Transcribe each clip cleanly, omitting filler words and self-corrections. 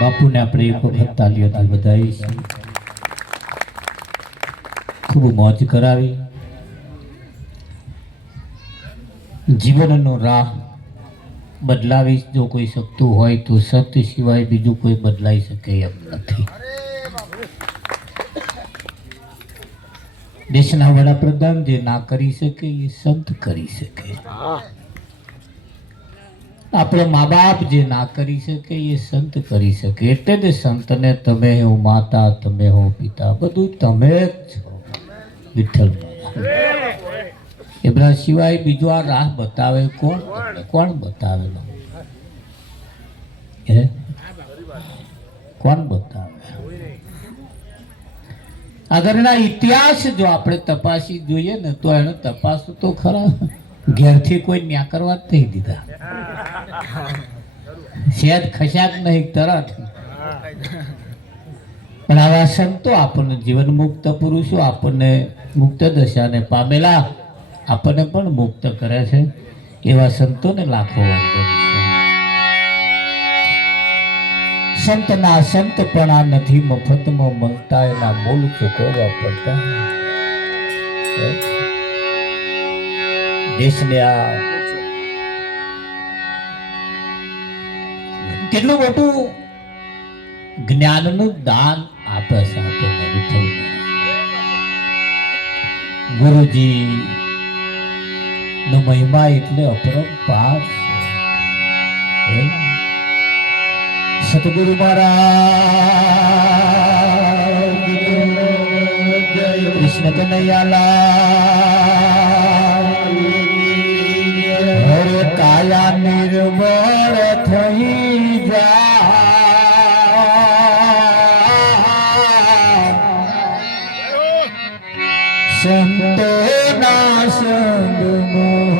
બાપુને આપણે એક વખત તાલીઓથી વધાવી, ખૂબ મોજ કરાવી. જીવનનો રાહ બદલાવી જો કોઈ શકતું હોય તો સત્ય સિવાય બીજું કોઈ બદલાઈ શકે એમ નથી. દેશના વડાપ્રધાન જે ના કરી શકે એ સંત કરી શકે. આપણે મા બાપ જે ના કરી શકે એ સંત કરી શકે. એટલે જ સંતને તમે હો માતા, તમે હો પિતા, બધું તમે જ છો. વિઠ્ઠલ એમના સિવાય બીજો આ રાહ બતાવે કોણ? કોણ બતાવેલો? કોણ બતાવે? આગળના ઇતિહાસ જો આપણે તપાસી જોઈએ ને તો એને તપાસ તો ખરા, ઘેરથી કોઈ ન્યા કરવા જ નહીં દીધા. સેજ ખસાક નહીં તરત. પણ આવા સંતો આપણને જીવન મુક્ત પુરુષો, આપણને મુક્ત દશાને પામેલા, આપણને પણ મુક્ત કરે છે. એવા સંતોને લાખો વંદન છે. સંતના સંતપણા નથી મફતમાં મળતા, એના મૂળ ચૂકવવા પડતા. દેશને આ કેટલું મોટું જ્ઞાનનું દાન આપે છે આપણને. ગુરુજી નો મહિમા એટલે અપરંપાર છે. સતગુરુ મહારાજ કૃષ્ણ કનૈયાલાલ, હરે કાયા નિર્મળ થઈ જાય, સંતોના સંગમાં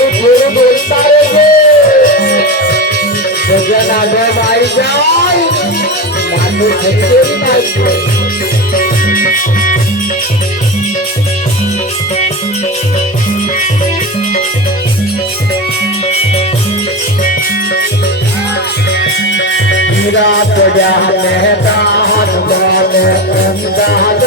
થોડું થોડું બોલતા રહેજો ભજન આગળ આવી જાય માથું ખસેડી નાખજો હીરા પડ્યા મહેદાન ગાને અમદાવાદ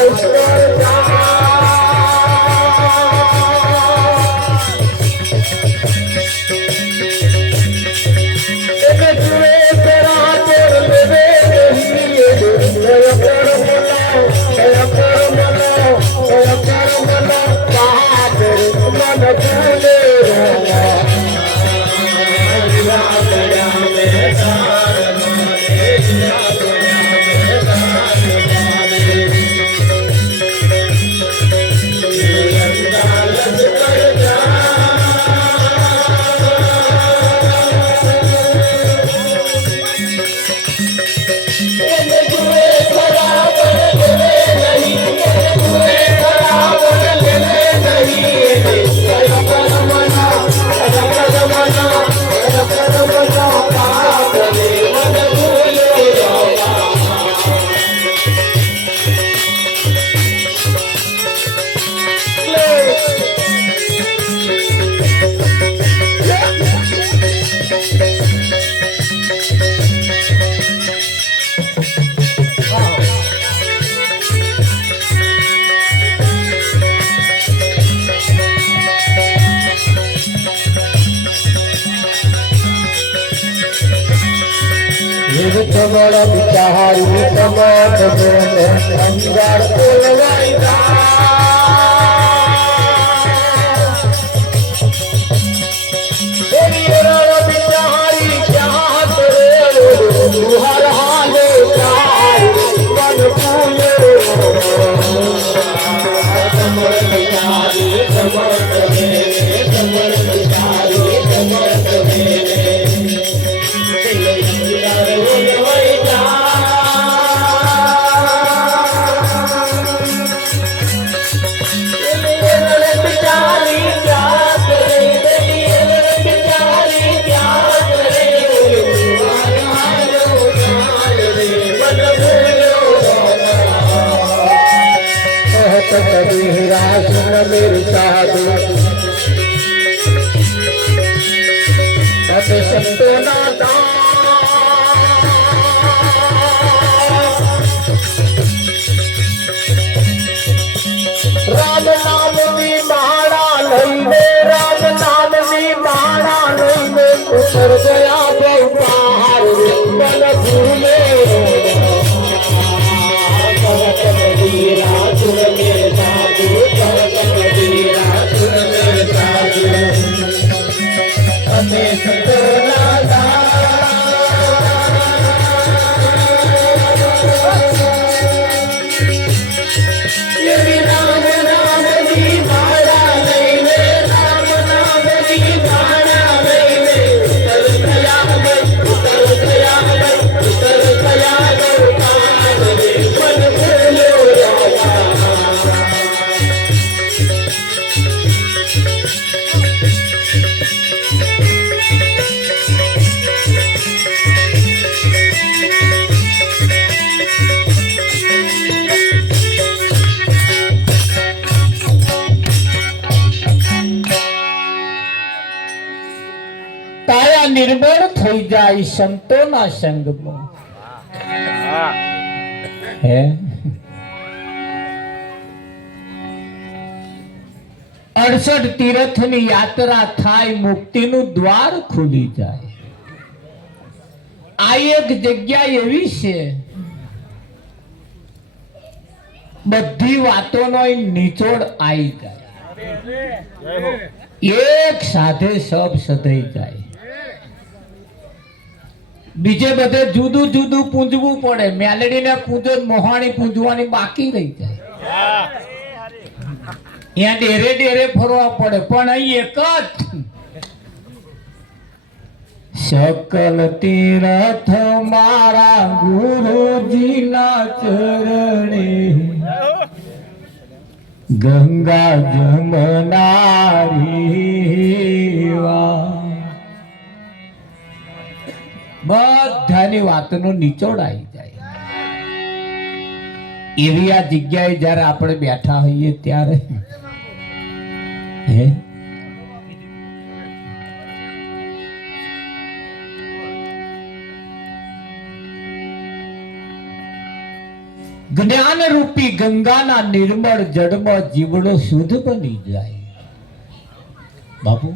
તમારા બિચારી તમાર બોલે અંગાર બોલવાઈ બિચારી ક્યાં કરે હર હાલે મન ભૂલે તમાર બિચારી તમાર मेरे साधु संतो नाता राम नाम नी माड़ा लईने राम नाम नी माड़ा लईने उतर गया बहुपार मन भूले निर्बल થઈ જાય સંતોના સંગમાં હે 68 તીર્થની યાત્રા થાય મુક્તિનું દ્વાર ખુલી જાય આ એક જગ્યા એવી છે બધી વાતોનો નિચોડ આવી જાય એક સાથે સબ સધાઈ જાય બીજે બધે જુદું જુદું પૂંજવું પડે મેલડીને પૂંજો મોહાણી પૂંજવાની બાકી રહી જાય ત્યાં ડેરે ડેરે ફરવા પડે પણ અહીં એક જ सकल तीर्थ मारा गुरुजी ना चरणे गंगा जमनारी એવા બધાની વાતનો નિચોડ આવી જાય એવી આ જગ્યાએ જ્યારે આપણે બેઠા હોઈએ ત્યારે હે જ્ઞાન રૂપી ગંગાના નિર્મળ જળમાં જીવડો શુદ્ધ બની જાય બાપુ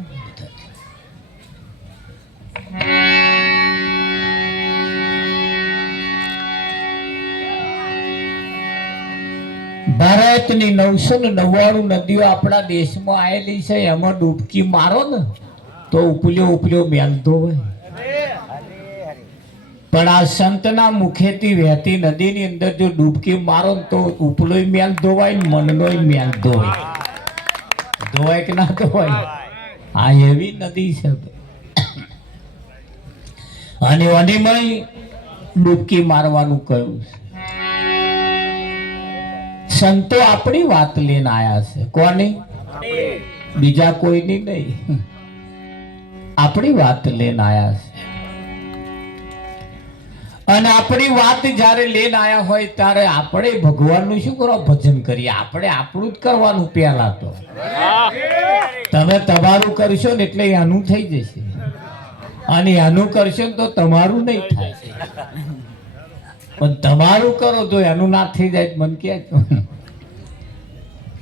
ભારતની 999 નદીઓ આપણા દેશમાં આવેલી છે એમાં ડૂબકી મારો ને તો ઉપલ્યો મેલતો હોય પણ આ સંતના મુખેથી વહેતી નદીની અંદર જો ડૂબકી મારો ને તો ઉપલોય મેલ ધોવાય ને મનનોય મેલ ધોવાય કે ના ધોવાય આ એવી નદી છે અને અનિમય ડૂબકી મારવાનું કહ્યું છે સંતો આપણી વાત લઈને આયા છે કોની બીજા કોઈની નહીં આપણી વાત લઈને આયા છે અને આપણી વાત જ્યારે લઈને આયા હોય ત્યારે આપણે ભગવાનનું શું કરો ભજન કરીએ આપણે આપણું જ કરવાનું પહેલા તો તમે તમારું કરશો ને એટલે એનું થઈ જશે અને એનું કરશો ને તો તમારું નહીં થાય પણ તમારું કરો તો એનું ના થઈ જાય મન કે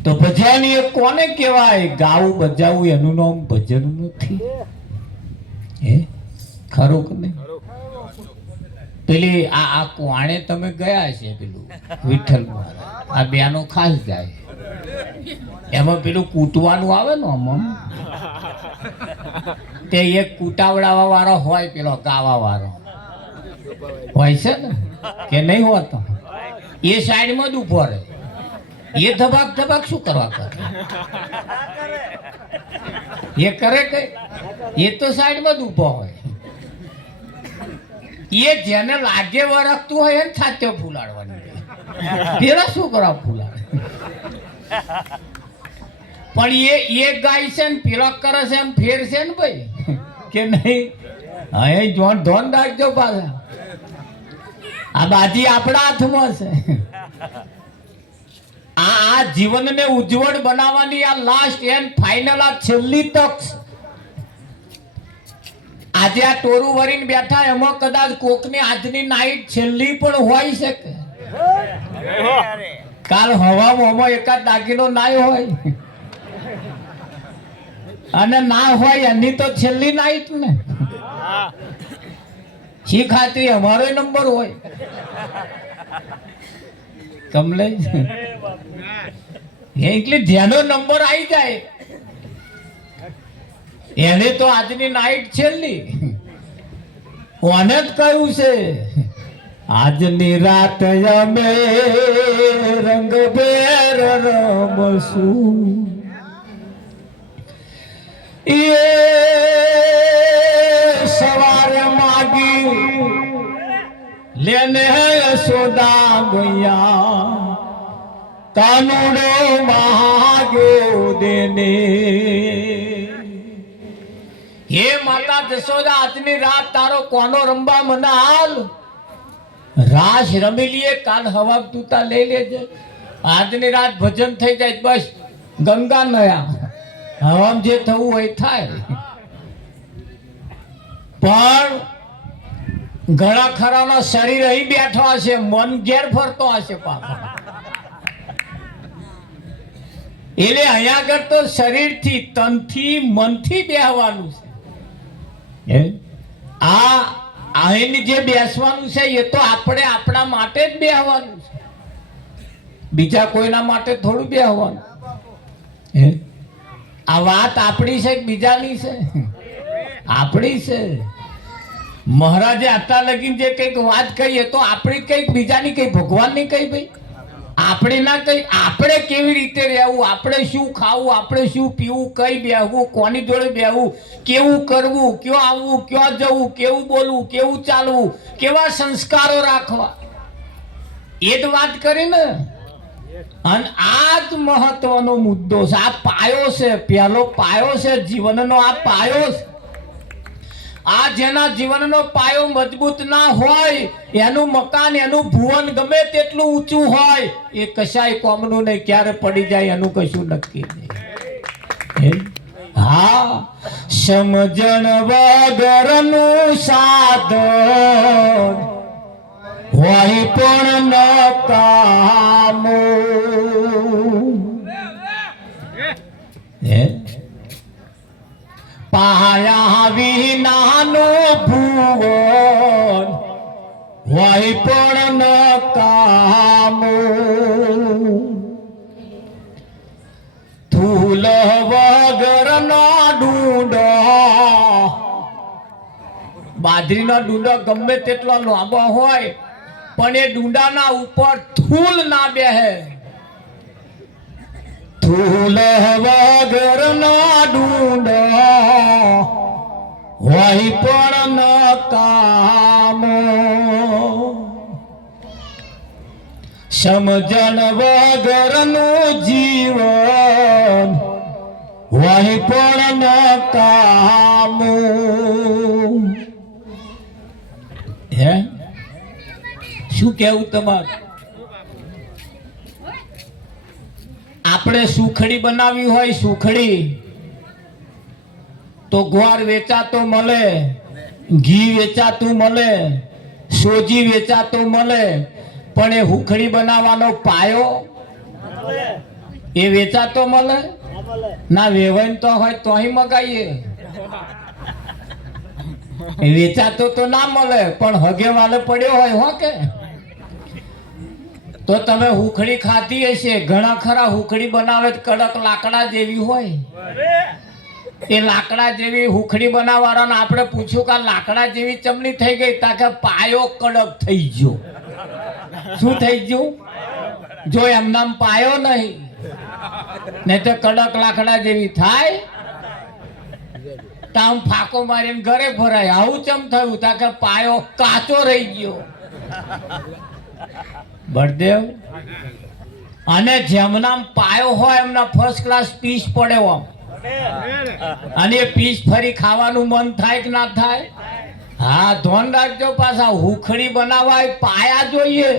તો ભજન એ કોને કહેવાય ગાવું બજાવું એનું નામ ભજન નથી હે ખરું કે નહીં પેલી આ કોણે તમે ગયા છે પેલું વિઠ્ઠલ આ બેનો ખાસ જાય એમાં પેલું કૂટવાનું આવે ને આમ તે એક કૂટાવડાવા વાળો હોય પેલો ગાવા વાળો હોય છે ને કે નહીં હોતો એ સાઈડમાં જ ઉભો રહે એ ધબાક શું કરવા કરે એ કરે કઈ એ તો સાઈડમાં જ ઉભો હોય એ જેને લાગે વરખતું હોય એને છાત્યો ફૂલાડવાની પેલા શું કરવા ફૂલાડે પણ એ ગાય છે ને પેલા કરે છે એમ ફેર છે ને ભાઈ કે નહીં હા જોન ધોન રાખજો પાછા આ બાજી આપણા હાથમાં છે આ જીવનને ઉજ્જવળ બનાવવાની આ લાસ્ટ એન્ડ ફાઇનલ આ છેલ્લી તક છે આજે આ ટોરું વરીને બેઠા એમાં કદાચ કોકની આજની નાઈટ છેલ્લી પણ હોય શકે કાલ હવામાં એકાદ દાગીનો નાય હોય અને ના હોય એની તો છેલ્લી નાઈટ ને શી ખાતરી અમારો નંબર હોય કમલે એટલે જેનો નંબર આવી જાય એને તો આજની નાઈટ છેલ્લી કોને જ કહ્યું છે આજની રાત અમે રંગભેર રમશું એ સવારે માગી લેને યશોદા ગૈયા કાનુડો માગ્યો દેને હે માતા જશોદા આજની રાત તારો કોનો રંબા મને હાલ રાસ રમી લીએ કાલ હવા તૂતા લઈ લેજે આજની રાત ભજન થઈ જાય બસ ગંગા નયા હવામ જે થવું હોય થાય પણ ઘણા ખરાના શરીર અહીં બેઠો હશે મન ઘેર ફરતો હશે પાછા એટલે અહીંયા આગળ તો શરીરથી તનથી મનથી બેહવાનું છે આ અહીંની જે બેસવાનું છે એ તો આપણે આપણા માટે જ બેહવાનું છે બીજા કોઈના માટે થોડું બેહવાનું આ વાત આપણી છે કે બીજાની છે આપણી છે મહારાજે આટલા લગીને જે કંઈક વાત કહી એ તો આપણી કંઈક બીજાની કઈ ભગવાનની કઈ ભાઈ આપણે ના કઈ આપણે કેવી રીતે રહેવું આપણે શું ખાવું આપણે શું પીવું કઈ બેહવું કોની જોડે બેહવું કેવું કરવું ક્યાં આવવું ક્યાં જવું કેવું બોલવું કેવું ચાલવું કેવા સંસ્કારો રાખવા એ જ વાત કરી ને અને આ જ મહત્વનો મુદ્દો છે. આ પાયો છે, પહેલો પાયો છે જીવનનો. આ પાયો છે. આ જેના જીવનનો પાયો મજબૂત ના હોય, એનું મકાન, એનું ભુવન ગમે તેટલું ઊંચું હોય, એ કશાય કોમનું નહીં. ક્યારે પડી જાય એનું કશું નક્કી નહીં. હા, સમજણ વગરનું સાધન હોય પણ નકામું. પાયા વિનાનું ભુવન હોય પણ નકામું. ધૂલ વગરનો ડુંડો, બાજરીનો ડુંડો ગમે તેટલો લાંબો હોય પણ એ ડુંડાના ઉપર ધૂલ ના બેહે. ધૂલ વગરનો ડુંડો હોય પણ નકામો. સમજણ વગરનું જીવન હોય પણ નકામું. હે, શું કેવું તમારું? આપણે સુખડી બનાવી હોય, સુખડી તો ગોળ વેચાતો મળે, ઘી વેચાતું મળે, સોજી વેચાતો મળે, પણ એ હુખડી બનાવવાનો પાયો એ વેચાતો મળે ના? વેવાઈ તો હોય તોય મગાઈએ. એ વેચાતો તો ના મળે, પણ હગે વાલે પડ્યો હોય હો કે. તો તમે હુખડી ખાધી હશે. ઘણા ખરા હુખડી બનાવે કડક લાકડા જેવી હોય. એ લાકડા જેવી હુખડી બનાવવાળાને આપણે પૂછ્યું કે લાકડા જેવી ચમની થઈ ગઈ? તાકે પાયો કડક થઈ ગયો. શું થઈ ગયું? જો એમનામ પાયો નહીં તો કડક લાકડા જેવી થાય. તામ ફાકો મારીને ઘરે ભરાય. આવું ચમ થયું? તાકે પાયો કાચો રહી ગયો. બળદેવ, અને જેમના પાયો હોય એમના ફર્સ્ટ ક્લાસ પીસ પડે. અને એ પીસ ફરી ખાવાનું મન થાય કે ના થાય? હા, ધોન રાખજો. પાછા હુખડી બનાવવા પાયા જોઈએ.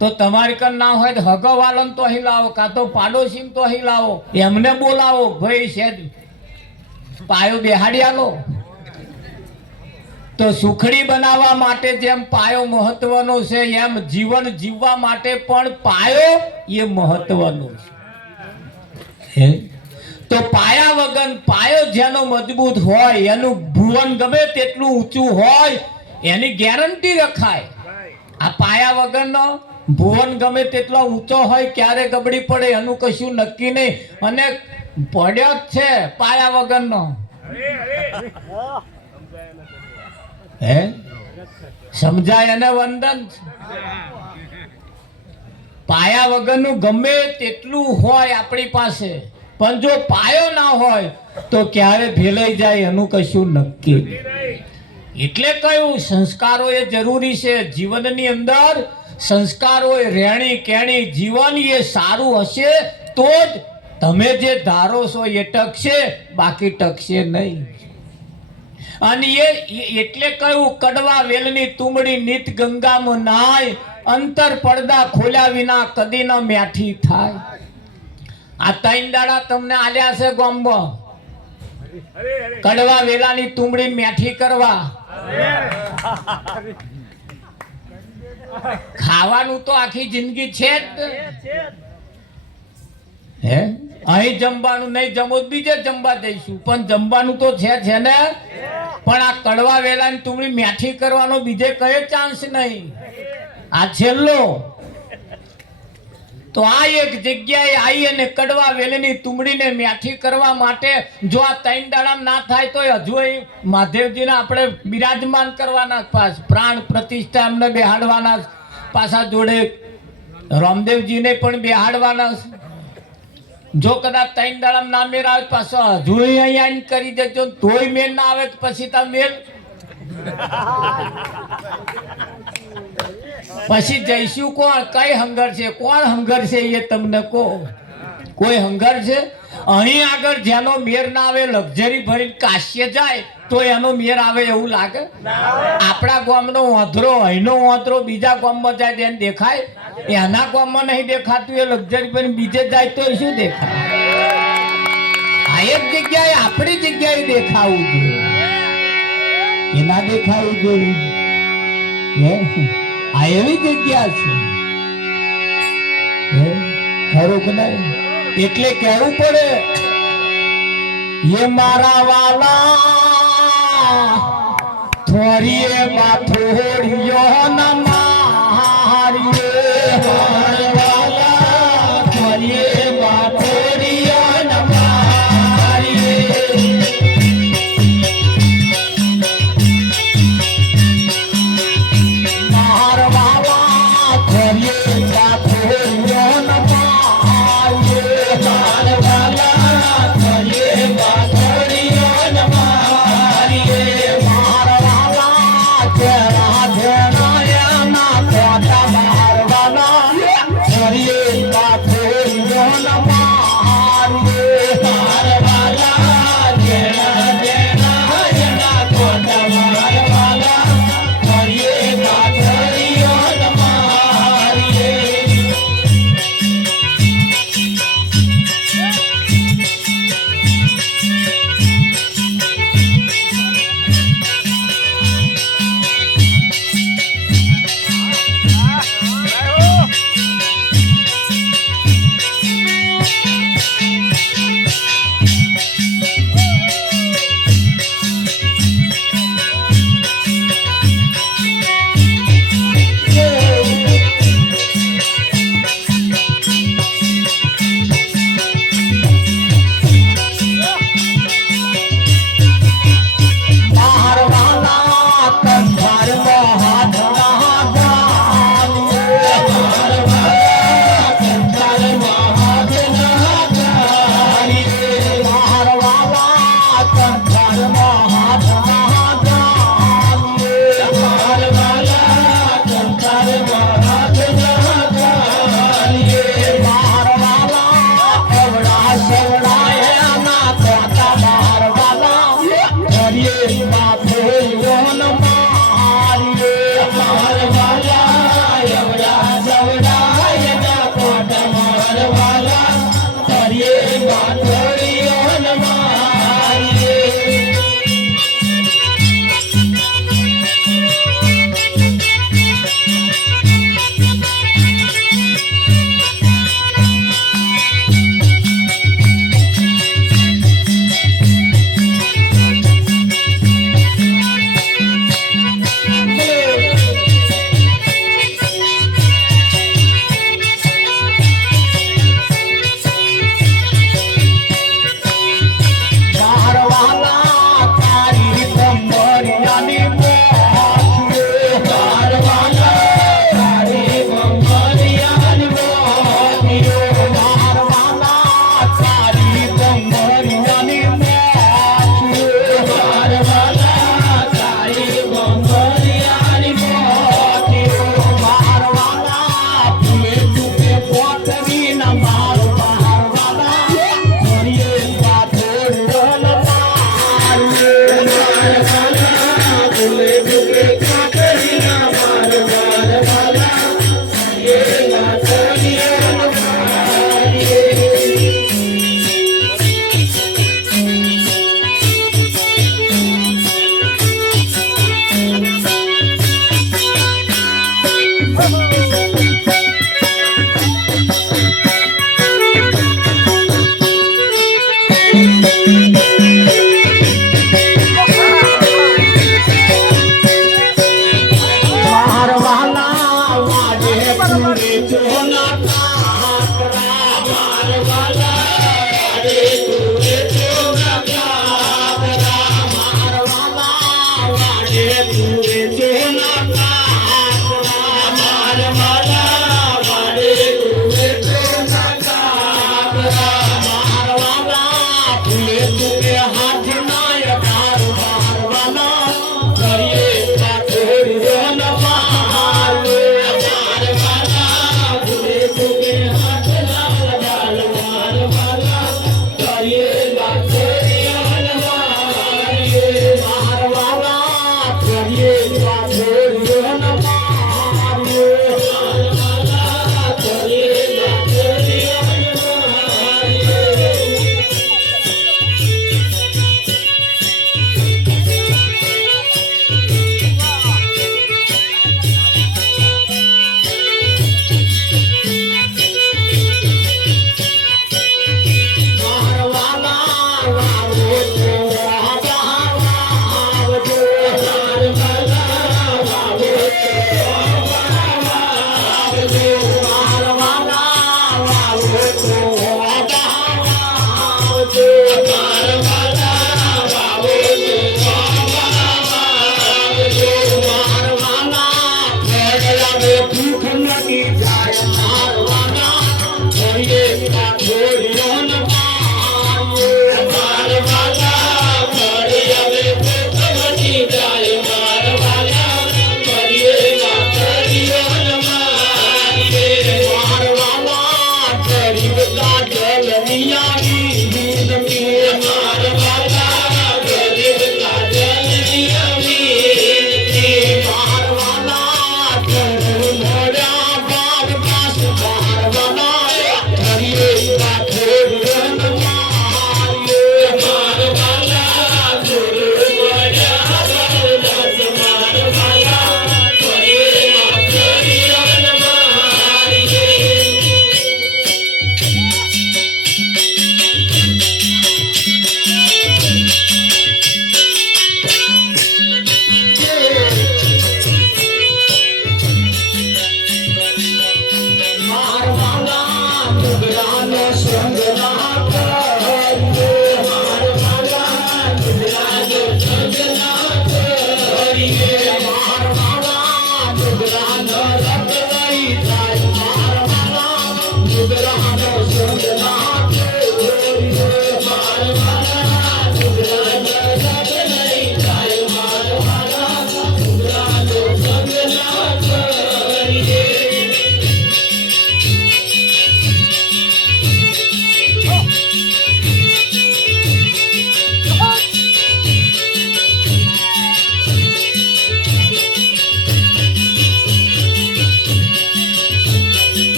તો તમારી કન ના હોય તો હગવાલન તો અહીં લાવો, કાં તો પાડોશી તો અહીં લાવો, એમને બોલાવો. ભાઈ સેજ પાયો બેહાડી આલો. તો સુખડી બનાવવા માટે જેમ પાયો મહત્વનો છે, એમ જીવન જીવવા માટે પણ પાયો એ મહત્વનો છે. તો પાયા વગર, પાયો જેનો મજબૂત હોય, એનું ભુવન ગમે તેટલું ઊંચું હોય, એની ગેરંટી રખાય. આ પાયા વગરનો ભુવન ગમે તેટલો ઊંચો હોય, ક્યારે ગબડી પડે એનું કશું નક્કી નહીં. અને પડ્યો જ છે પાયા વગરનો. હે, સમજાય? અને વંદન. પાયા વગરનું ગમે તેટલું હોય આપણી પાસે, પણ જો પાયો ના હોય તો ક્યારે ભેલાઈ જાય એનું કશું નક્કી. એટલે કયું સંસ્કારો એ જરૂરી છે જીવનની અંદર. સંસ્કારો એ રહેણી કેણી જીવન એ સારું હશે તો જ તમે જે ધારો છો એ ટકશે, બાકી ટકશે નહીં. અને એ એટલે કયું કડવા વેલની તુમડી નિત ગંગામાં નાય, અંતર પડદા ખોલ્યા વિના કદી ન મ્યાઠી થાય. આ ત્રણ દાડા તમને આલ્યા છે ગોમ્બો કડવા વેલાની તુમડી મ્યાઠી કરવા. ખાવાનું તો આખી જિંદગી છે જ. હે, અહીં જમવાનું નહીં, જમો બીજે જમવા જઈશું, પણ જમવાનું તો છે ને. પણ આ કડવા વેલાની તુમડી મ્યાઠી કરવાનો બીજે કયો ચાન્સ નહીં. આ છેલ્લો. તો આ એક જગ્યાએ આવી અને કડવા વેલની તુમડીને મ્યાઠી કરવા માટે જો આ ત્રણ દાડા ના થાય તો હજુ મહાદેવજીને આપણે બિરાજમાન કરવાના, પાસ પ્રાણ પ્રતિષ્ઠા એમને બેહાડવાના, પાછા જોડે રામદેવજીને પણ બેહાડવાના. જો કદાચ ત્રણ દાડા ના મેળ આવે પાછો હજુ અહીંયા કરી દેજો. તોય મેળ ના આવે તો પછી તા મેળ. પછી જઈશું કોણ? કઈ હંગર છે? કોણ હંગર છે એ તમને કહો. કોઈ હંગર છે? અહીં આગળ જેનો મેર ના આવે, લક્ઝરી ભરીને કાશ્ય જાય તો એનો મેર આવે એવું લાગે? આપણા ગામનો વાંધરો, અહીંનો વાંધરો બીજા ગામમાં જાય તેને દેખાય? એના ગામમાં નહીં દેખાતું, એ લક્ઝરી ભરીને બીજે જાય તો શું દેખાય? આ એક જગ્યાએ આપણી જગ્યાએ દેખાવું જોઈએ, એના દેખાવું જોઈએ. આ એવી જગ્યા છે, ખરું કે નહીં? એટલે કહેવું પડે, એ મારા વાલા થોડીએ થોડીયો ન મારીએ, મારા વાલા થોડીએ થોડીયો ન મારીએ. મારા વાલા થોડીએ થોડીયો ન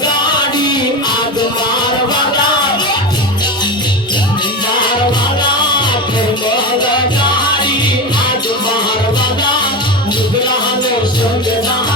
ગાડી આગ મારવાલા ગાડી આગ મારવાલા નુગરાનો સંગ ના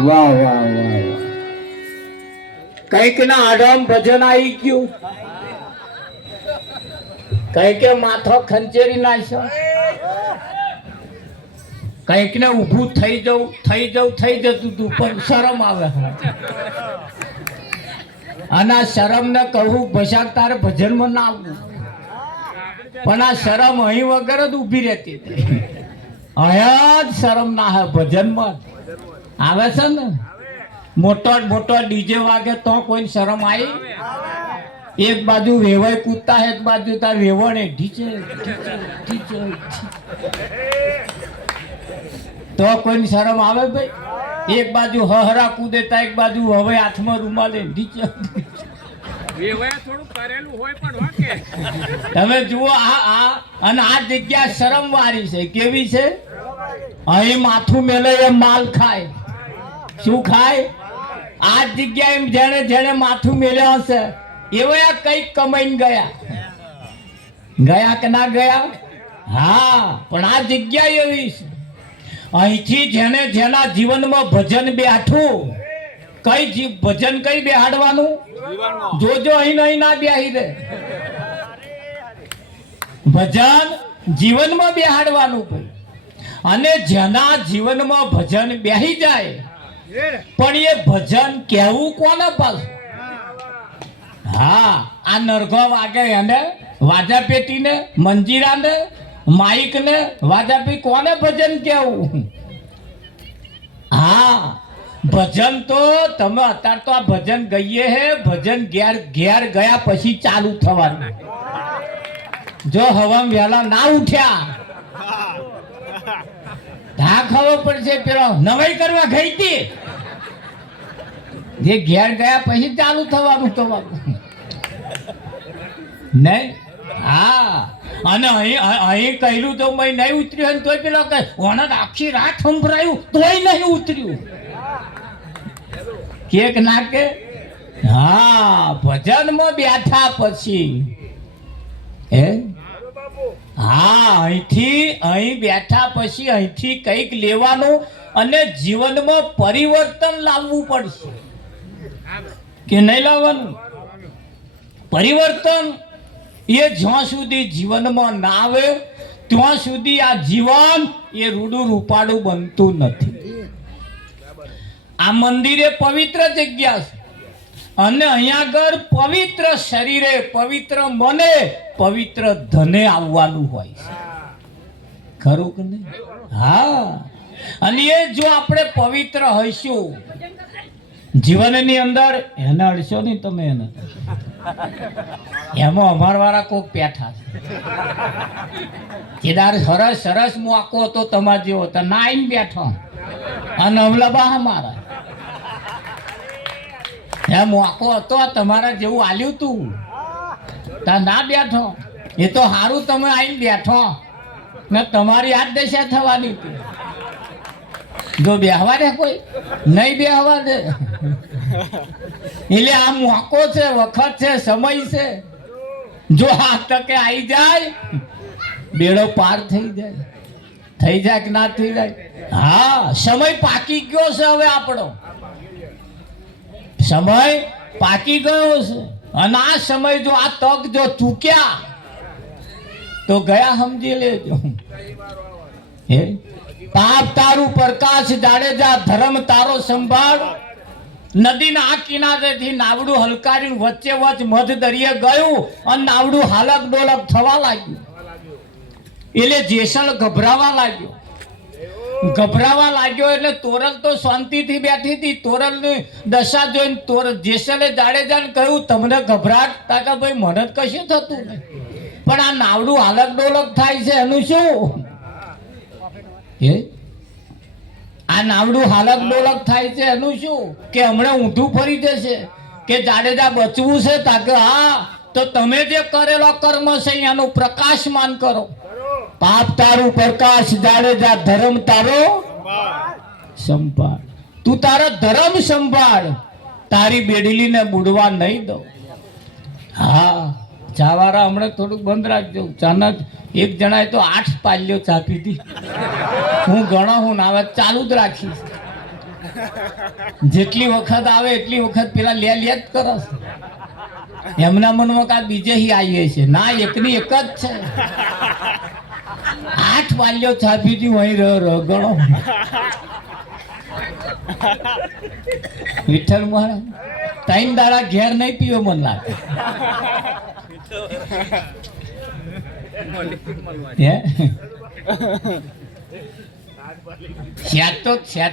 વાહ વાહ વાહ કઈક ના આડમ ભજન આવી ગયું કઈક માથો ખંચેરી નાખ્યો કઈક ને ઊભું થઈ જતું તું પણ શરમ આવે અને આ શરમ ને કહું ભસાક તારે ભજનમાં ના આવવું પણ આ શરમ અહીં વગર જ ઊભી રહેતી અહીંયા જ શરમ ના હે ભજનમાં આવે છે ને મોટો ડીજે વાગે તો કોઈ શરમ આવી એક બાજુ વેવાય કૂદતા એક બાજુ તાર વેવણે ઢીચે તો કોઈ શરમ આવે ભાઈ એક બાજુ હહરા કૂદેતા એક બાજુ હવે હાથમાં રૂમાલે ઢીચે તમે જુઓ આ અને આ જગ્યા શરમ વાળી છે કેવી છે અહીં માથું મેલે એ માલ ખાય શું ખાય આ જગ્યા એમ જેને માથું મેલ્યા હશે એવા કઈક કમાઈને ગયા કે ના ગયા હા પણ આ જગ્યા એવી છે અહીંથી જેના જીવનમાં ભજન બેઠું ભજન કઈ બેહાડવાનું જોજો અહીં ના બેહી દે ભજન જીવનમાં બેહાડવાનું અને જેના જીવનમાં ભજન બેહી જાય પણ એ ભજન કેવું કોને પાછું હા આ નરઘો વાગે એને વાજા પેટી ને મંજીરા ને માઈક ને વાજા પી કોને ભજન કેવું હા ભજન તો તમે અત્યારે તો આ ભજન ગઈએ હે ભજન ઘેર ગયા પછી ચાલુ થવાનું જો હવા વહેલા ના ઉઠ્યા ધા ખબર પડશે પેલો નવાઈ કરવા ગઈ હતી જે ઘેર ગયા પછી ચાલુ થવાનું તમારું નહીં હા અને અહીં કહ્યું તો મેં નહીં ઉતર્યું ને તોય પેલો કહે ઓને તો આખી રાત સંભળાયું તોય નહીં ઉતર્યું. કેક ના કે હા ભજનમાં બેઠા પછી હે હા અહીં બેઠા પછી અહીંથી કંઈક લેવાનું અને જીવનમાં પરિવર્તન લાવવું પડશે કે નહીં લાવવાનું? પરિવર્તન એ જ્યાં સુધી જીવનમાં ના આવે ત્યાં સુધી આ જીવન એ રૂડું રૂપાડું બનતું નથી. આ મંદિર એ પવિત્ર જગ્યા છે અને અહીંયા આગળ પવિત્ર શરીરે, પવિત્ર મને, પવિત્ર ધને આવવાનું હોય છે. ખરું કે નહીં? હા. અને એ જો આપણે પવિત્ર હઈશું જીવનની અંદર, એને અડશો નહીં તમે, એને એમાં અમારા વાળા કોક પેઠા કેદાર સરસ સરસ મોકો હતો તમારે જેવો તો ના આવીને બેઠો અને અવલબા મારા એ મોકો હતો તમારા જેવું આલ્યું તું તા ના બેઠો. એ તો સારું તમે આવીને બેઠો ને તમારી આ દશા થવાની હતી. જો બેહવા દે કોઈ નહીં બેહવા દે. એટલે આ મોકો છે, વખત છે, સમય છે. જો આ તકે આવી જાય બેડો પાર થઈ જાય કે ના થઈ જાય? હા, સમય પાકી ગયો છે. હવે આપણો સમય પાકી ગયો છે અને આ સમય જો આ તક જો ચૂક્યા તો ગયા, સમજી લેજો. હે પાપ તારું પ્રકાશ જાડેજા, ધર્મ તારો સંભાળ. નદીના આ કિનારેથી નાવડું હલકારીને વચ્ચે વચ્ચ મધ દરિયે ગયું અને નાવડું હાલક ડોલક થવા લાગ્યું. એટલે જેસલ ગભરાવા લાગ્યો એટલે તોરલ તો શાંતિથી બેઠી હતી. તોરલની દશા જોઈને જેસલે જાડેજાને કહ્યું તમને ગભરાટ? તાકા ભાઈ મને જ કશું થતું નહીં, પણ આ નાવડું હાલક ડોલક થાય છે એનું શું? આ નાવડું હાલક ડોલક થાય છે એનું શું? કે હમણાં ઊંધું ફરી જશે કે જાડેજા બચવું છે? તાકે હા, તો તમે જે કરેલો કર્મ છે એનું પ્રકાશમાન કરો. પાપ તારું પ્રકાશ જાડેજા, ધર્મ તારો સંભાળ. તું તારો ધર્મ સંભાળ, તારી બેડલીને બુડવા નહીં દો. હા, ચાવાળા હમણાં થોડુંક બંધ રાખજો. ચાના એક જણાએ તો 8 પાલ્યો ચા પીધી. હું ગણો હું ના ચાલુ જ રાખીશ. જેટલી વખત આવે એટલી વખત પેલા લે જ કરો. એમના મનમાં કાં બીજે આવીએ છે ના, એકની એક જ છે. 8 પાલ્યો ચા પીધી વહી ગણો. વિઠ્ઠલ મહારાજ 3 દાડા ઘેર નહીં પીવો મન લાગે.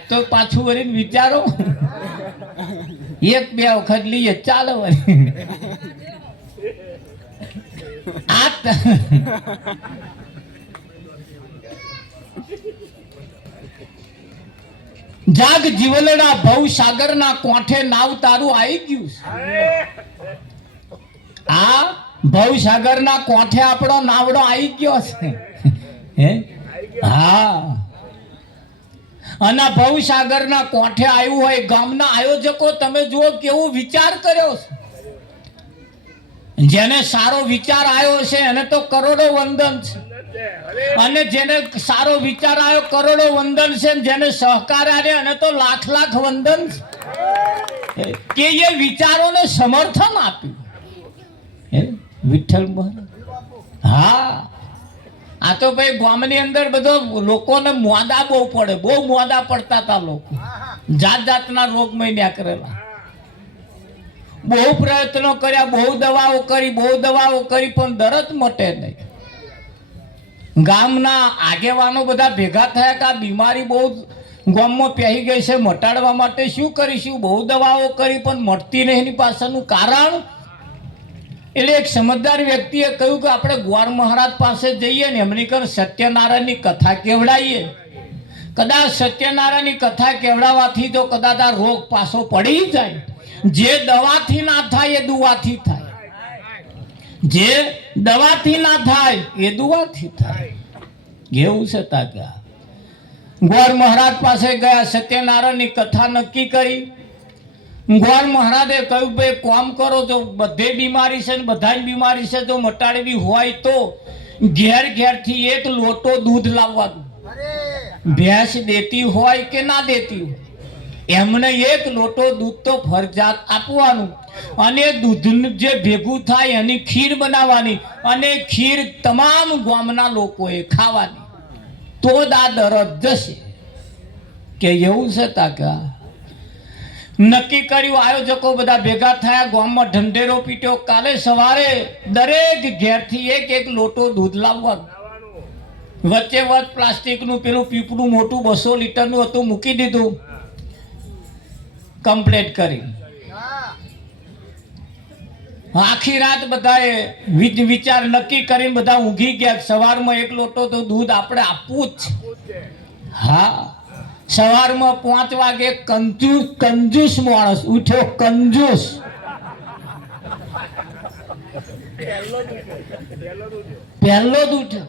તો પાછું વળીને વિચારો, 1-2 વખત લઈએ ચાલો વળી. જાગ જીવનના ભવસાગરના કોઠે નાવ તારું આવી ગયું. આ ભવસાગરના કોઠે આપણો નાવડો આવી ગયો છે. હે હા, અને ભવસાગરના કોઠે આવ્યું હોય. ગામના આયોજકો તમે જુઓ કેવો વિચાર કર્યો છે. જેને સારો વિચાર આવ્યો છે એને તો કરોડો વંદન છે, અને જેને સારો વિચાર આવ્યો કરોડો વંદન છે, જેને સહકાર આવ્યો એને તો લાખ વંદન છે કે એ વિચારોને સમર્થન આપ્યું. વિઠ્ઠલ મહારાજ. હા, આ તો ભાઈ ગામની અંદર બધો લોકોને મોદા બહુ પડે, બહુ મોદા પડતા હતા લોકો. જાતના રોગમય કરેલા, બહુ પ્રયત્નો કર્યા, બહુ દવાઓ કરી પણ દરદ મટે નહીં. ગામના આગેવાનો બધા ભેગા થયા કે આ બીમારી બહુ ગામમાં પહેરી ગઈ છે, મટાડવા માટે શું કરીશું? બહુ દવાઓ કરી પણ મટતી નહીં. એની પાછળનું કારણ એટલે એક સમજદાર વ્યક્તિએ કહ્યું કે આપણે ગોર મહારાજ પાસે જઈએ ને એમની કર સત્યનારાયણની કથા કેવડાવીએ. કદાચ સત્યનારાયણની કથા કેવડાવવાથી જો કદાચ આ રોગ પાછો પડી જાય. જે દવાથી ના થાય એ દુવાથી થાય. જે દવાથી ના થાય એ દુવાથી થાય. એવું છે તાક્યા. ગોર મહારાજ પાસે ગયા, સત્યનારાયણની કથા નક્કી કરી. ગોર મહારાજે કહ્યું ભાઈ કામ કરો, જો બધે બીમારી છે ને બધાની બીમારી છે, જો મટાડવી હોય તો ઘેર ઘેરથી એક લોટો દૂધ લાવવાનું. ભેંસ દેતી હોય કે ના દેતી હોય, એમને એક લોટો દૂધ તો ફરજિયાત આપવાનું. અને દૂધ જે ભેગું થાય એની ખીર બનાવવાની, અને ખીર તમામ ગામના લોકોએ ખાવાની. તો દા દરદ જશે. કે એવું છે તાકા. નક્કી કર્યું. આયોજકો બધા ભેગા થયા, ગામમાં ઢંઢેરો પીટ્યો. કાલે સવારે દરેક ઘેરથી એક એક લોટો દૂધ લાવવાનું. વચ્ચે વચ્ચે પ્લાસ્ટિકનું પેલું પીપળું મોટું 200 લીટરનું હતું, મૂકી દીધું. કમ્પ્લીટ કરી. આખી રાત બધાએ વિચાર નક્કી કરીને બધા ઊંઘી ગયા. સવારમાં એક લોટો તો દૂધ આપણે આપવું જ છે. હા, સવારમાં 5 વાગે કંજૂસ માણસ ઉઠ્યો. કંજૂસ પહેલો જ ઉઠ્યો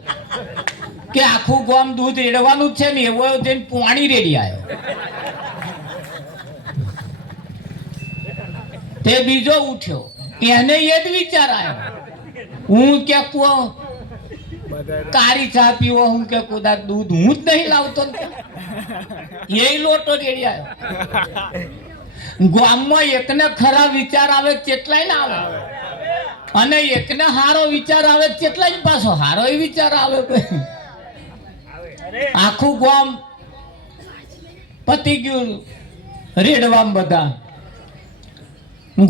કે આખું ગામ દૂધ રેડવાનું છે ને, એવો જઈને પાણી રેડી આવ્યો. તે બીજો ઉઠ્યો, એને એ જ વિચાર આવ્યો, હું કે કારી ચા પીવો, હું કે કદાચ દૂધ હું જ નહીં લાવતો. એ લોટો રેડી આવ્યો. ગામમાં એકને ખરાબ વિચાર આવે કેટલાય ના આવે, અને એકને હારો વિચાર આવે કેટલાય પાછો હારો વિચાર આવે. આખું ગામ પતી ગયું રેડવામ. બધા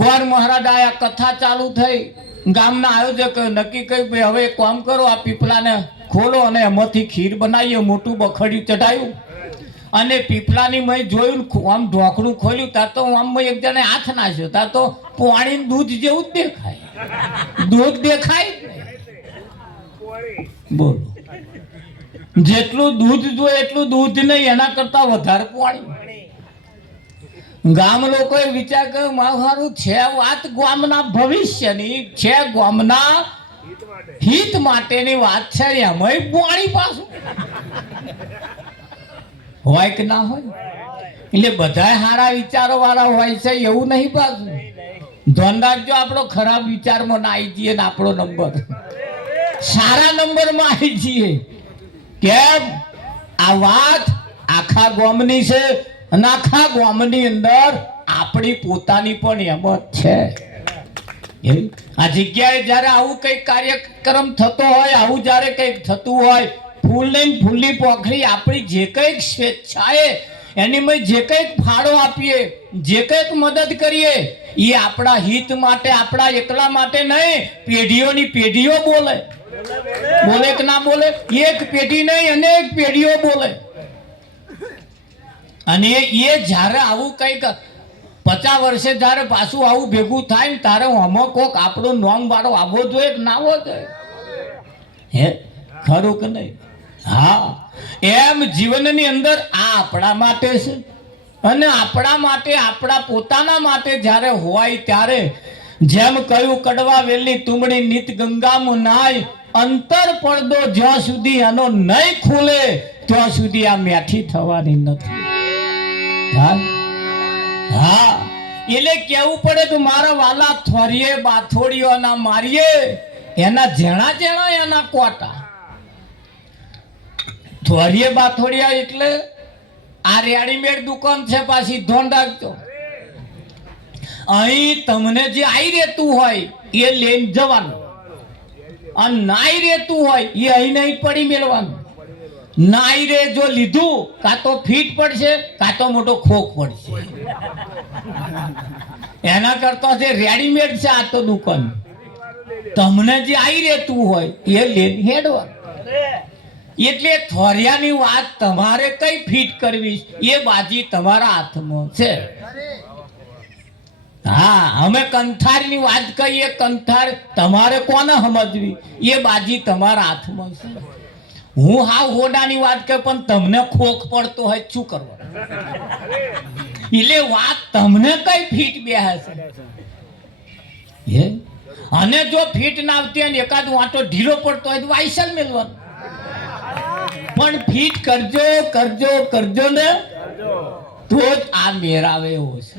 ગોર મહારાજ આયા, કથા ચાલુ થઈ. ગામના આયોજક નક્કી કર્યું ભાઈ હવે એક કામ કરો, આ પીપળાને ખોલો અને એમાંથી ખીર બનાવીએ. મોટું બખડ્યું ચઢાયું અને પીપળાની મેં જોયું, આમ ઢોકળું ખોલ્યું. ત્યાં તો આમ એક જણે હાથ નાખ્યો, ત્યાં તો પાણી દૂધ જેવું જ દેખાય. દૂધ દેખાય. બોલો, જેટલું દૂધ જોઈએ એટલું દૂધ નહીં, એના કરતા વધારે પાણી. ગામ લોકોએ વિચાર કર્યો મારું છે વાત ગામના ભવિષ્યની છે, ગામના હિત માટેની વાત છે, એમાંય પાણી પાછું હોય કે ના હોય. એટલે બધા સારા વિચારો વાળા હોય છે એવું નહીં. પાછું ધન રાખજો, આપણો ખરાબ વિચારમાં ના આવી જઈએ ને આપણો નંબર સારા નંબરમાં આવી જઈએ. કેમ? આ વાત આખા ગામની છે, અને આખા ગામની અંદર આપણી પોતાની પણ એમ જ છે. આ જગ્યાએ જ્યારે આવું કંઈક કાર્યક્રમ થતો હોય, આવું જ્યારે કંઈક થતું હોય, ફૂલની ફૂલની પોખરી આપણી જે કંઈક સ્વેચ્છાએ એની મેં જે કંઈક ફાળો આપીએ, જે કંઈક મદદ કરીએ, એ આપણા હિત માટે, આપણા એકલા માટે નહીં, પેઢીઓની પેઢીઓ બોલે. બોલે કે ના બોલે? એક પેઢી નહીં, અનેક પેઢીઓ બોલે. અને એ જ્યારે આવું કંઈક 50 વર્ષે જ્યારે પાછું આવું ભેગું થાય ને, તારે આમાં કોક આપણો નોમ વાળો આવવો જોઈએ કે ના આવવો જોઈએ? હે, ખરું કે નહીં? હા, એમ જીવનની અંદર આ આપણા માટે છે, અને આપણા માટે, આપણા પોતાના માટે જ્યારે હોય ત્યારે, જેમ કહ્યું કડવા વેલી તુમડી નિત ગંગામાં નાય, અંતર પડદો જ્યાં સુધી એનો નહીં ખુલે ત્યાં સુધી આ મેઠી થવાની નથી. હા, એટલે કેવું પડે કે મારા વાલા થોરીએ બાથોડીઓ ના મારીએ, એના જેણા જેણા એના કોટા. થોરીએ બાથોડિયા એટલે આ રેડીમેડ દુકાન છે, પાછી ધોન રાખજો. અહીં તમને જે આવી રહેતું હોય એ લઈને જવાનું, અને નાઈ રહેતું હોય એ અહીં નહીં પડી મેળવાનું. નાઈ રે જો લીધું, કાં તો ફીટ પડશે, કાં તો મોટો ખોખ પડશે. એના કરતા જે રેડીમેડ છે આ તો દુકાન, તમને જે આવી રહેતું હોય એ લઈને હેડવાનું. એટલે થોરિયાની વાત તમારે કઈ ફિટ કરવી એ બાજી તમારા હાથમાં છે. હા, અમે કંથારની વાત કહીએ, કંથાર તમારે કોને સમજવી એ બાજી તમારા હાથમાં છે. હું હા હોડાની વાત કર, પણ તમને ખોખ પડતો હોય શું કરવાનું? એટલે વાત તમને કઈ ફિટ બેસે? અને જો ફીટ ના આવતી હોય ને એકાદ વાંટો ઢીલો પડતો હોય તો વાયસલ મેળવાનો, પણ ફીટ કરજો કરજો કરજો ને તો જ આ મેર આવે એવો છે.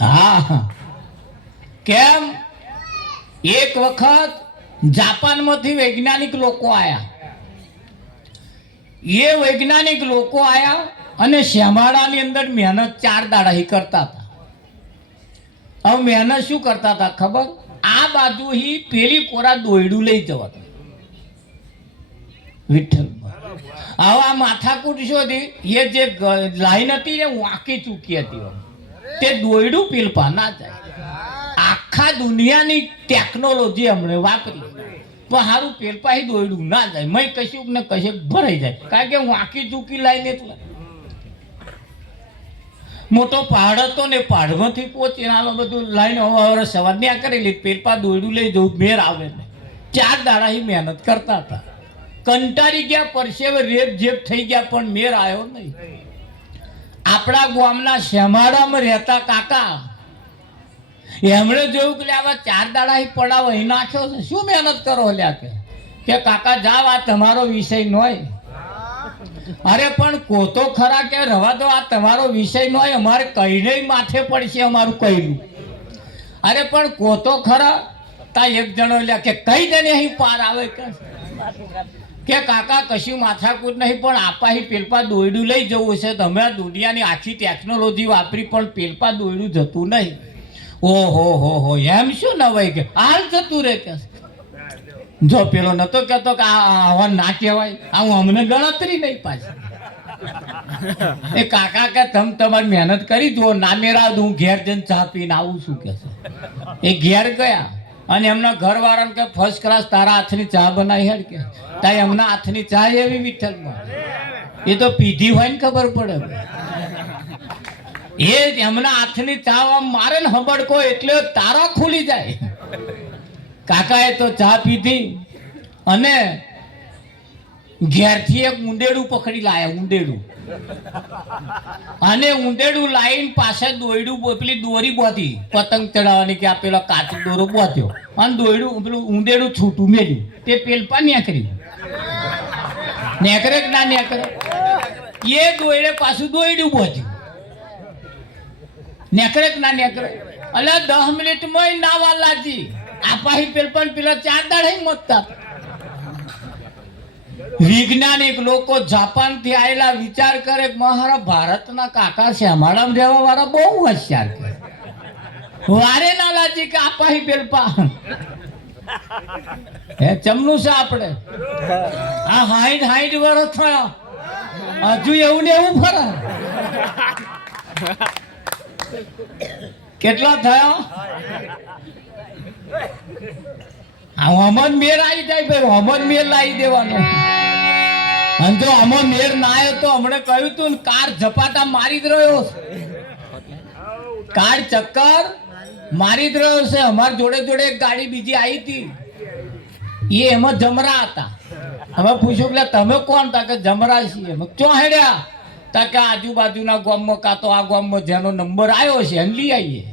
હા, કેમ? એક વખત જાપાનમાંથી વૈજ્ઞાનિક લોકો આયા. એ વૈજ્ઞાનિક લોકો આયા અને શ્યામાળાની અંદર મહેનત 4 દાડા કરતા હતા. હવે મહેનત શું કરતા હતા ખબર? આ બાજુ હી પેલી કોરા દોયડું લઈ જવાનું. વિઠ્ઠલ હવે આ માથાકૂટ શું હતી? એ જે લાઈન હતી ને વાંકી ચૂકી હતી. તે દોયડું પીલપા ના જાય. આખા દુનિયાની ટેકનોલોજી અમને વાપરી પણ સારું પેલપા દોયડું ના જાય. મય કશું ને કશું ભરાઈ જાય, કારણ કે વાંકી ચૂકી લાઈને એટલે મોટો પહાડ હતો ને પહાડમાંથી પહોંચીને આમાં બધું લાઈન હવે સવાર ત્યાં કરેલી પેલપા દોયડું લઈ જવું મેર આવે ને. 4 દાડા મહેનત કરતા હતા, કંટાળી ગયા, પરસેવે રેપ જેપ થઈ ગયા, પણ મેર આવ્યો નહીં. આપણા ગામના શ્યામાળામાં રહેતા કાકા એમણે જોયું કે આવા 4 દાડા પડાવ અહીં નાખ્યો છે, શું મહેનત કરો લ્યા કે કાકા જાવ, આ તમારો વિષય નોય. અરે પણ કોતો ખરા કે રવા દો, આ તમારો વિષય નોય, અમારે કહીને માથે પડશે અમારું કહેલું. અરે પણ કોતો ખરા. તા એક જણો લ્યા કે કઈ દે અહીં પાર આવે કે કાકા કશું માથાકૂટ નહીં, પણ આપાહી પેલપા દોયડું લઈ જવું છે. તમે આ દુનિયાની આખી ટેકનોલોજી વાપરી પણ પેલપા દોયડું જતું નહીં. ઓહો એમ શું ન હોય કે હાલ જતું રહે કે જો પેલો નતો કહેતો કે આવા ના કહેવાય, આવું અમને ગણતરી નહીં પાછી. એ કાકા કે તમે તમારી મહેનત કરી જુઓ, ના મેરા હું ઘેર જઈને ચા પીને આવું છું કે છે. એ ઘેર ગયા અને એમના ઘરવાળાને કે ફર્સ્ટ ક્લાસ તારા હાથની ચા બનાવી હેડ કે. તાઈ એમના હાથની ચા એવી વિઠ્ઠલમાં, એ તો પીધી હોય ને ખબર પડે. એ એમના હાથની ચા આમ મારે ને હબડકો એટલે તારા ખુલી જાય. કાકાએ તો ચા પીધી અને ઘેરથી એક ઊંદેડું પકડી લાયા. ઊંદેડું અને ઊંદેડું લાઈન પાસે દોયડું પેલી દોરી બોધી પતંગ ચડાવવાની કે આ પેલો કાચો દોરો બોધ્યો અને દોયડું પેલું ઊંદેડું છૂટું મેલ્યું. તે પેલપા નેકરી નેકરે કે ના નેકરે? એ દોયડે પાછું દોયડું બોધ્યું. નેકરે કે ના નેકરે? અલ્યા 10 મિનિટમાં ના વાલાજી આપાહી પેલપા પેલા 4 દાડા મતતા. વૈજ્ઞાનિક લોકો જાપાન થી આવેલા વિચાર કરે મારા ભારતના કાકા શ્યામાળામાં રહેવા વાળા બહુ હોશિયાર કરે. વારે ના લાજી કે આપાહી પેલપા હે ચમનું છે આપણે આ 60 વર્ષ થયા હજુ એવું ને એવું ફરે. કેટલા થયા? આમાં મેર આવી જાય ભાઈ, આમાં મેર લાવી દેવાનો. અને જો આમાં મેર ના આવ્યો તો હમણે કહ્યું તું ને કાર ઝપાટા મારી જ રહ્યો છે, કાર ચક્કર મારી જ રહ્યો છે. અમારી જોડે એક ગાડી બીજી આવી હતી, એ એમાં જમરા હતા. હવે પૂછ્યું કે તમે કોણ? તા કે જમરા છીએ. ચો હેડ્યા? તા કે આજુબાજુના ગામમાં કાં તો આ ગામમાં જેનો નંબર આવ્યો છે એને લઈ આવીએ.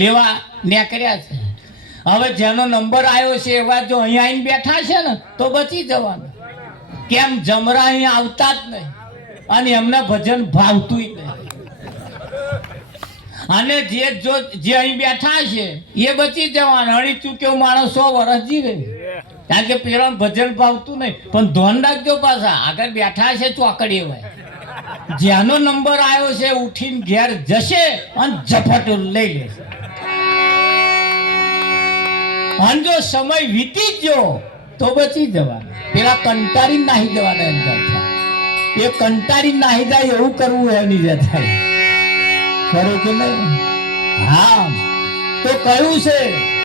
લેવા નીકળ્યા છે. હવે જેનો નંબર આવ્યો છે એવા જો અહીંયા આવીને બેઠા છે ને તો બચી જવાનું. કેમ? જમરા અહીંયા આવતા જ નહીં અને એમને ભજન ભાવતું નહીં. અને જે અહીં બેઠા છે એ બચી જવાના. અણી ચૂક્યો માણસ 100 વર્ષ જીવે, કારણ કે પેલા ભજન ભાવતું નહીં. પણ ધોન રાખજો, પાછા આગળ બેઠા છે ચોકડી હોય, જેનો નંબર આવ્યો છે ઉઠીને ઘેર જશે અને ઝપટ લઈ લેશે. અને જો સમય વીતી ગયો તો બચી જવાનું. પેલા કંટાળી નાહી જવાના અંદર. એ કંટાળી નાહી જાય એવું કરવું એની જતા ખરું કે નહીં? હા, તો કયું છે